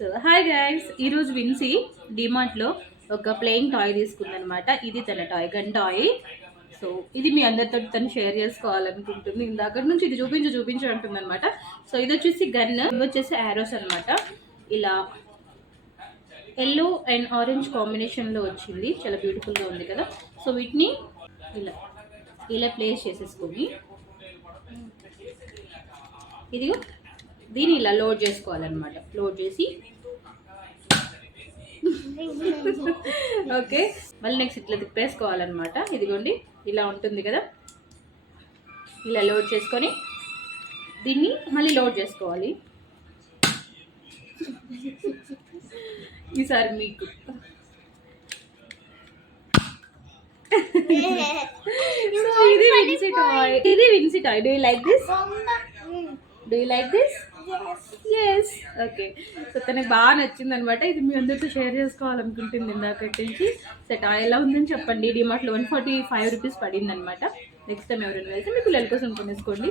So hi guys, ఈరోజు విన్సీ డిమార్ట్లో ఒక playing toy తీసుకుందనమాట. ఇది తన టాయ్ గన్ టాయ్. సో ఇది మీ అందరితో తను షేర్ చేసుకోవాలనుకుంటుంది. ఇందాక నుంచి ఇది చూపించు అంటుంది అనమాట. సో ఇది వచ్చేసి గన్, ఇవి వచ్చేసి ఆరోస్ అనమాట. ఇలా ఎల్లో అండ్ ఆరెంజ్ కాంబినేషన్లో వచ్చింది. చాలా బ్యూటిఫుల్గా ఉంది కదా. సో వీటిని ఇలా ఇలా ప్లేస్ చేసేసుకొని ఇదిగో దీన్ని ఇలా లోడ్ చేసుకోవాలన్నమాట. లోడ్ చేసి ఓకే, మళ్ళీ నెక్స్ట్ ఇట్లా తిప్పేసుకోవాలన్నమాట. ఇదిగోండి ఇలా ఉంటుంది కదా. ఇలా లోడ్ చేసుకొని దీన్ని మళ్ళీ లోడ్ చేసుకోవాలి. ఈసారి మీకు ఇది విన్సీ టాయ్. ఇది Vinci toy. Do you like this? Do you like this? Yes. Okay, so తనకు బాగా నచ్చింది అనమాట. ఇది మీ అందరితో షేర్ చేసుకోవాలనుకుంటుంది ఇందాకటి నుంచి. సో టాయ్ ఎలా ఉందని చెప్పండి. డిమార్ట్లో 145 రూపీస్ పడింది అనమాట. నెక్స్ట్ టైం ఎవరైనా వెళ్తే మీ పిల్లల కోసం కొనేసుకోండి.